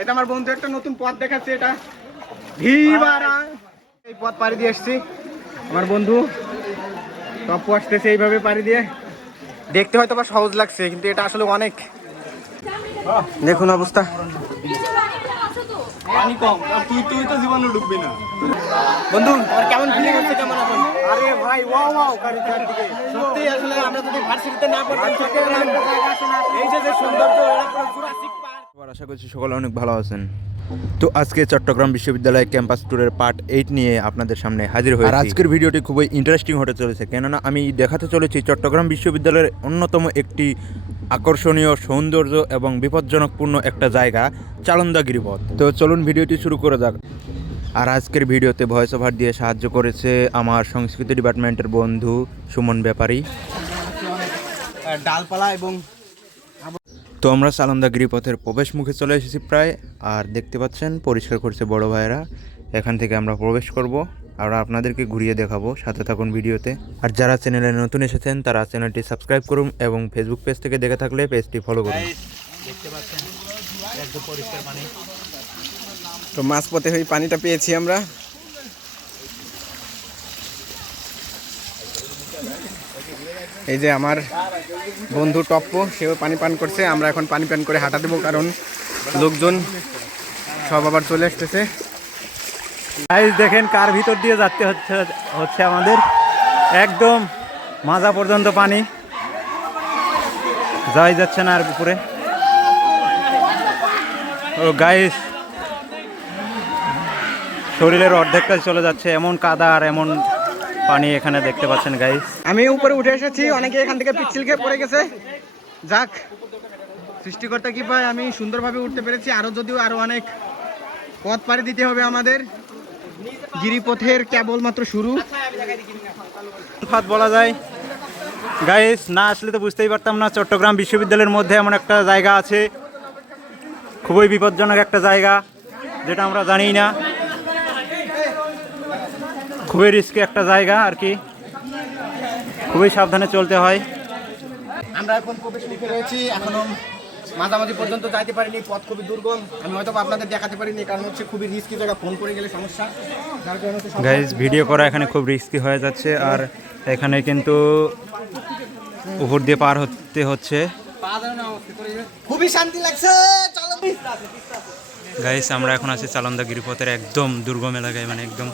এটা আমার বন্ধু একটা নতুন পথ দেখাচ্ছে, এটা ভিবারা। এই পথ পাড়ি দিয়ে এসছি, আমার বন্ধু টপ্পু আসতেছে এইভাবে পাড়ি দিয়ে। দেখতে হয়তো বা সহজ লাগছে, কিন্তু এটা আসলে অনেক। দেখুন অবস্থা, পানি কম, আর তুই তো জীবনে ডুববি না। বন্ধু তোমার কেমন ফিলিং হচ্ছে, কেমন এখন? আরে ভাই ওয়াও ওয়াও, চারদিকে সত্যি আসলে আমরা যদি ভার্সিটিতে না পড়তাম, এই যে সৌন্দর্য, এটা পুরো জুরাসিক পার্ক। আশা করছি সকলে অনেক ভালো আছেন। তো আজকে চট্টগ্রাম বিশ্ববিদ্যালয় ক্যাম্পাস ট্যুরের পার্ট 8 নিয়ে আপনাদের সামনে হাজির হয়েছি। আর আজকের ভিডিওটি খুবই ইন্টারেস্টিং হতে চলেছে, কেননা আমি দেখাতে চলেছি চট্টগ্রাম বিশ্ববিদ্যালয়ের অন্যতম একটি আকর্ষণীয়, সৌন্দর্য এবং বিপজ্জনকপূর্ণ একটা জায়গা, চালন্দা গিরিপথ। তো চলুন ভিডিওটি শুরু করা যাক। আর আজকের ভিডিওতে ভয়েস ওভার দিয়ে সাহায্য করেছে আমার সংস্কৃতি ডিপার্টমেন্টের বন্ধু সুমন ব্যাপারী। ডালপালা এবং তো আমরা চালন্দা গিরিপথের প্রবেশ মুখে চলে এসেছি প্রায়। আর দেখতে পাচ্ছেন পরিষ্কার করছে বড় ভাইরা। এখান থেকে আমরা প্রবেশ করব আর আপনাদেরকে ঘুরিয়ে দেখাবো, সাথে থাকুন ভিডিওতে। আর যারা চ্যানেলে নতুন এসেছেন তারা চ্যানেলটি সাবস্ক্রাইব করুন এবং ফেসবুক পেজ থেকে দেখে থাকলে পেজটি ফলো করুন। দেখতে পাচ্ছেন একদম পরিষ্কার পানি। তো মাঝপথে হয়ে পানিটা পেয়েছি আমরা। এই যে আমার বন্ধু টপ্পু, সেও পানি পান করছে। আমরা এখন পানি পান করে হাঁটা দেবো, কারণ লোকজন সব আবার চলে আসতেছে। দেখেন কার ভিতর দিয়ে যাচ্ছে হচ্ছে আমাদের একদম মাজা পর্যন্ত পানি, যাওয়াই যাচ্ছে না আর উপরে। ও গাইস, শরীরের অর্ধেকটা চলে যাচ্ছে, এমন কাদা আর এমন পানি এখানে দেখতে পাচ্ছেন গাইস। আমি উপরে উঠে এসেছি, অনেকে এখান থেকে পিচ্ছিল খেয়ে পড়ে গেছে। যাক, সৃষ্টিকর্তা কি পায়, আমি সুন্দরভাবে উঠতে পেরেছি। যদিও আরো অনেক পথ পাড়ি দিতে হবে আমাদের। গিরিপথের কেবলমাত্র শুরু বলা যায় গাইস, না আসলে তো বুঝতেই পারতাম না চট্টগ্রাম বিশ্ববিদ্যালয়ের মধ্যে এমন একটা জায়গা আছে, খুবই বিপজ্জনক একটা জায়গা, যেটা আমরা জানি না। খুবই রিস্কি একটা জায়গা আর কি, খুবই সাবধানে চলতে হয়। আমরা এখন প্রবেশ লিখে রয়েছি, এখনো মাঝামাঝি পর্যন্ত যাইতে পারিনি। পথ খুবই দুর্গম, আমি হয়তো আপনাদের দেখাতে পারিনি, কারণ হচ্ছে খুবই রিস্কি জায়গা, ফোন করে গেলে সমস্যা। যার কারণে গাইস, ভিডিও করা এখানে খুব রিস্কি হয়ে যাচ্ছে। আর এখানে কিন্তু উপর দিয়ে পার হতে হচ্ছে। খুবই শান্তি লাগছে। চলো গাইস, আমরা এখন আছি চালন্দা গিরিপথের একদম দুর্গম এলাকায়, মানে একদম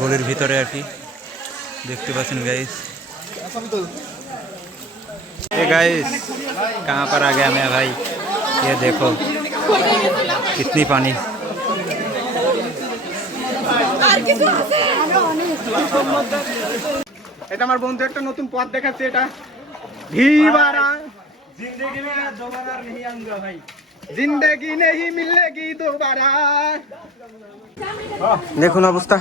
গলির ভিতরে আর কি, দেখতে পাচ্ছেন গাইস। गाइस, कहाँ पर आ गया मैं भाई, ये देखो कितनी पानी। এটা আমার বন্ধু একটা নতুন পথ দেখাচ্ছে, এটা ভিবারা। জিন্দেগি নেই মিলেগি দোবারা। দেখুন অবস্থা,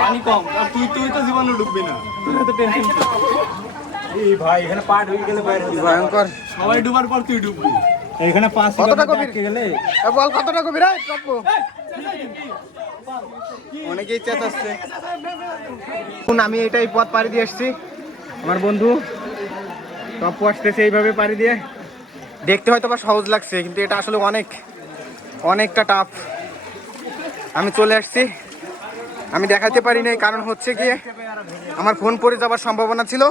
পানি কম, আর তুই তো জীবনে ডুববি না। এই ভাই, এখানে পাট হয়ে গেলে ভয়ঙ্কর। সবাই ডুবার পর তুই ডুববি। এখানে 5 কতটা মিনিট গভীর আটকে গেলে বল, কতটা গভীর? অনেকেই চেঁচাচ্ছে। আমি এটাই পথ পাড়ি দিয়ে এসেছি, আমার বন্ধু টপ্পু আসতেছে এইভাবে পাড়ি দিয়ে। দেখতে হয়তো বা সহজ লাগছে, কিন্তু এটা আসলে অনেকটা টাফ। আমি চলে আসছি, আমি দেখাতে পারি নাই, কারণ হচ্ছে কি আমার ফোন পড়ে যাওয়ার সম্ভাবনা ছিল,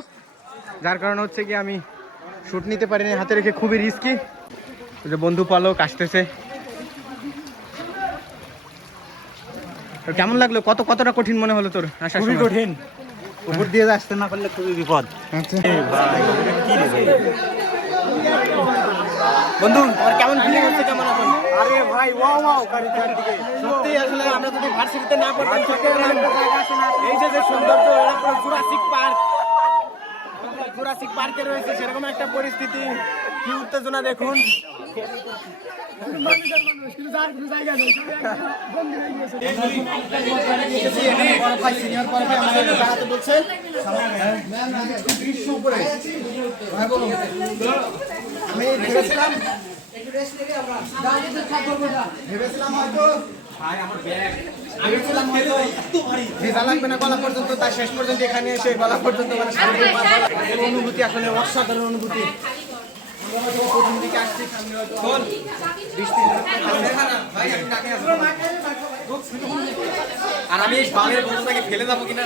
যার কারণে হচ্ছে কি আমি শুট নিতে পারিনি হাতে রেখে। খুবই রিস্কি। বন্ধু পালক আসতেছে। কেমন লাগলো? কতটা কঠিন মনে হলো তোর? খুবই কঠিন, উপর দিয়ে আসতে না পারলে খুবই বিপদ। বন্ধু তোমার কেমন ফিলিং হচ্ছে, কেমন এখন? আরে ভাই ওয়াও ওয়াও, চারদিকে সত্যি আসলে আমরা যদি ভার্সিটিতে না পড়তাম, এই যে সৌন্দর্য, এটা পুরো জুরাসিক পার্ক। জুরাসিক পার্কে রয়েছে সেরকম একটা পরিস্থিতি। কি উত্তেজনা দেখুন। আমি ভেবেছিলাম ভিজা লাগবে না গলা পর্যন্ত, তার শেষ পর্যন্ত এখানে এসে গলা পর্যন্ত, মানে অনুভূতি আসলে অসাধারণ অনুভূতি। আসছি সামনে হয়তো বৃষ্টি আর আমি এই বালের বোতলটাকে ফেলে যাবো কিনা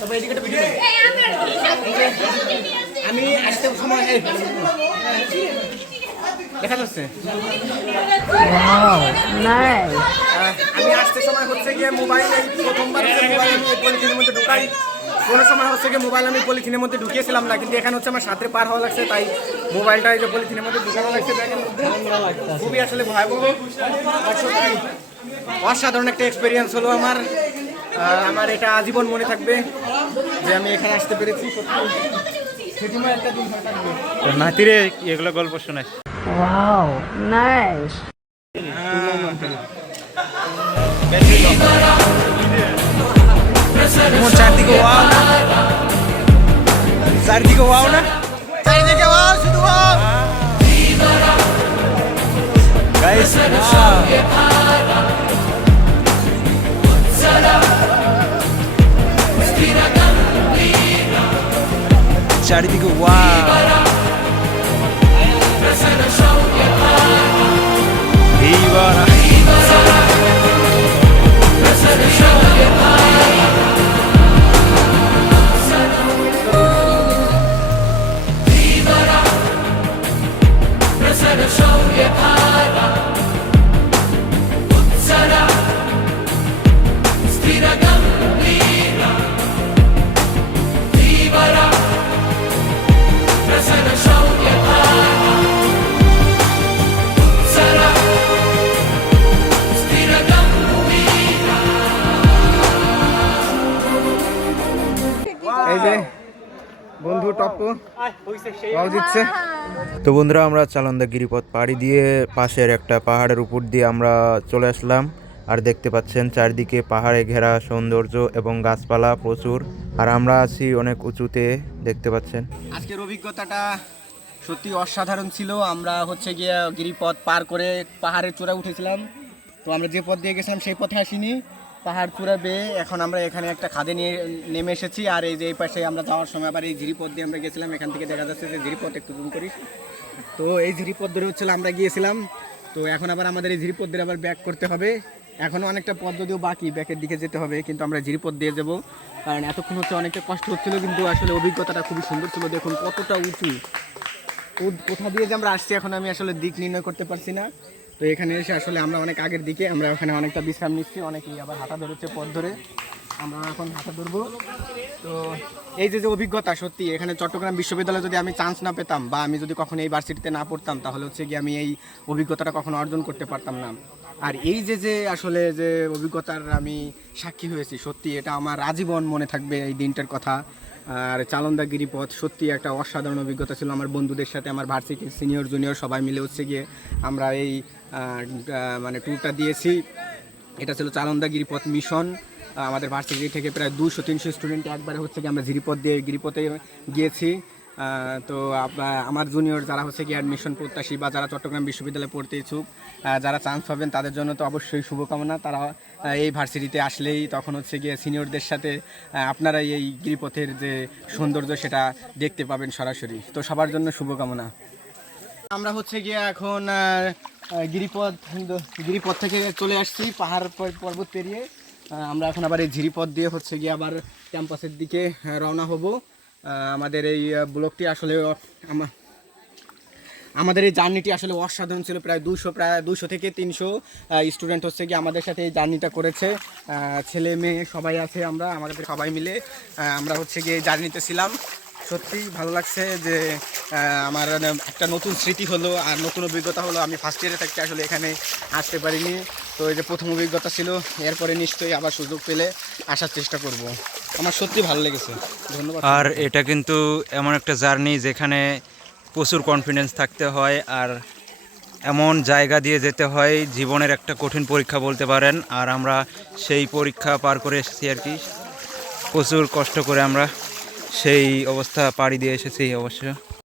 তবে এদিকে একটা ভিডিও আমি আসতে সময় দেখা যাচ্ছে আমি আসতে সময় হচ্ছে গিয়ে মোবাইল এই প্রথমবার মোবাইল আমি পলিথিনের মধ্যে ঢুকাই কোনো সময় হচ্ছে গিয়ে মোবাইল আমি পলিথিনের মধ্যে ঢুকিয়েছিলাম না কিন্তু এখানে হচ্ছে আমার সাথে পার হওয়া লাগছে তাই মোবাইলটা এই যে পলিথিনের মধ্যে ঢুকানো লাগছে ব্যাগের মধ্যে খুবই আসলে ভয়াবহ অসাধারণ একটা এক্সপিরিয়েন্স হলো আমার আমার এটা আজীবন মনে থাকবে যে আমি এখানে আসতে পেরেছি সত্যি একটা দিন থাকবে নাতিরে এগুলো গল্প শোনাস Wow, nice. চারদিকে ওয়াও না চারদিকে ওয়াও না চারদিকে ওয়াও শুধু ওয়াও গাইস চারিদিকে ওয়াও Vivara এই যে বন্ধু টপ্পু ওয়াও দিচ্ছে তো বন্ধুরা আমরা চালন্দা গিরিপথ পাড়ি দিয়ে পাশের একটা পাহাড়ের উপর দিয়ে আমরা চলে আসলাম আর দেখতে পাচ্ছেন চারদিকে পাহাড়ে ঘেরা সৌন্দর্য এবং গাছপালা প্রচুর আর আমরা আছি অনেক উঁচুতে দেখতে পাচ্ছেন আজকের অভিজ্ঞতাটা সত্যি অসাধারণ ছিল আমরা হচ্ছে গিয়ে গিরিপথ পার করে পাহাড়ের চূড়া উঠেছিলাম তো আমরা যে পথ দিয়ে গেছিলাম সেই পথে আসিনি পাহাড় চূড়া বেয়ে এখন আমরা এখানে একটা খাদে নিয়ে নেমে এসেছি আর এই যে এই পাশে আমরা যাওয়ার সময় আবার এই ঝিরিপথ দিয়ে আমরা গেছিলাম এখান থেকে দেখা যাচ্ছে যে ঝিরিপথ একটু জুম করিস তো এই ঝিরিপথ ধরে হচ্ছিল আমরা গিয়েছিলাম তো এখন আবার আমাদের এই ঝিরিপথ দিয়ে আবার ব্যাক করতে হবে এখনও অনেকটা পথ যদিও বাকি ব্যাকের দিকে যেতে হবে কিন্তু আমরা ঝিরিপথ দিয়ে যাবো কারণ এতক্ষণ হচ্ছে অনেকটা কষ্ট হচ্ছিল কিন্তু আসলে অভিজ্ঞতাটা খুবই সুন্দর ছিল দেখুন কতটা উঁচু কোথা দিয়ে যে আমরা আসছি এখন আমি আসলে দিক নির্ণয় করতে পারছি না তো এখানে এসে আসলে আমরা অনেক আগের দিকে আমরা ওখানে অনেকটা বিশ্রাম নিচ্ছি অনেকেই আবার হাঁটা ধরেছে পথ ধরে আমরা এখন হাঁটা ধরবো তো এই যে অভিজ্ঞতা সত্যি এখানে চট্টগ্রাম বিশ্ববিদ্যালয়ে যদি আমি চান্স না পেতাম বা আমি যদি কখনো এই ভার্সিটিতে না পড়তাম তাহলে হচ্ছে গিয়ে আমি এই অভিজ্ঞতাটা কখনো অর্জন করতে পারতাম না আর এই যে আসলে যে অভিজ্ঞতার আমি সাক্ষী হয়েছি সত্যি এটা আমার আজীবন মনে থাকবে এই দিনটার কথা আর চালন্দা গিরিপথ সত্যি একটা অসাধারণ অভিজ্ঞতা ছিল আমার বন্ধুদের সাথে আমার ভার্সিটির সিনিয়র জুনিয়র সবাই মিলে হচ্ছে গিয়ে আমরা এই মানে ট্যুরটা দিয়েছি এটা ছিল চালন্দা গিরিপথ মিশন আমাদের ভার্সিটি থেকে প্রায় 200-300 স্টুডেন্ট একবারে হচ্ছে গিয়ে আমরা গিরিপথে গিয়েছি তো আমার জুনিয়র যারা হচ্ছে গিয়ে অ্যাডমিশন প্রত্যাশী বা যারা চট্টগ্রাম বিশ্ববিদ্যালয়ে পড়তে ইচ্ছুক যারা চান্স পাবেন তাদের জন্য তো অবশ্যই শুভকামনা তারা এই ভার্সিটিতে আসলেই তখন হচ্ছে গিয়ে সিনিয়রদের সাথে আপনারা এই গিরিপথের যে সৌন্দর্য সেটা দেখতে পাবেন সরাসরি তো সবার জন্য শুভকামনা আমরা হচ্ছে গিয়ে এখন গিরিপথ থেকে চলে আসছি পাহাড় পর্বত পেরিয়ে আমরা এখন আবার এই ঝিরিপথ দিয়ে হচ্ছে গিয়ে আবার ক্যাম্পাসের দিকে রওনা হব আমাদের এই ব্লকটি আসলে আমাদের এই জার্নিটি আসলে অসাধারণ ছিল প্রায় 200 থেকে 300 স্টুডেন্ট হচ্ছে গিয়ে আমাদের সাথে এই জার্নিটা করেছে ছেলে মেয়ে সবাই আছে আমাদের সবাই মিলে আমরা হচ্ছে গিয়ে এই জার্নিতে ছিলাম সত্যি ভালো লাগছে যে আমার একটা নতুন স্মৃতি হলো আর নতুন অভিজ্ঞতা হলো আমি ফার্স্ট ইয়ারে থাকতে আসলে এখানে আসতে পারিনি তো এই যে প্রথম অভিজ্ঞতা ছিল এরপরে নিশ্চয়ই আবার সুযোগ পেলে আসার চেষ্টা করব আমার সত্যি ভালো লেগেছে ধন্যবাদ আর এটা কিন্তু এমন একটা জার্নি যেখানে প্রচুর কনফিডেন্স থাকতে হয় আর এমন জায়গা দিয়ে যেতে হয় জীবনের একটা কঠিন পরীক্ষা বলতে পারেন আর আমরা সেই পরীক্ষা পার করে এসেছি আর কি প্রচুর কষ্ট করে আমরা সেই অবস্থা পাড়ি দিয়ে এসেছি অবশ্য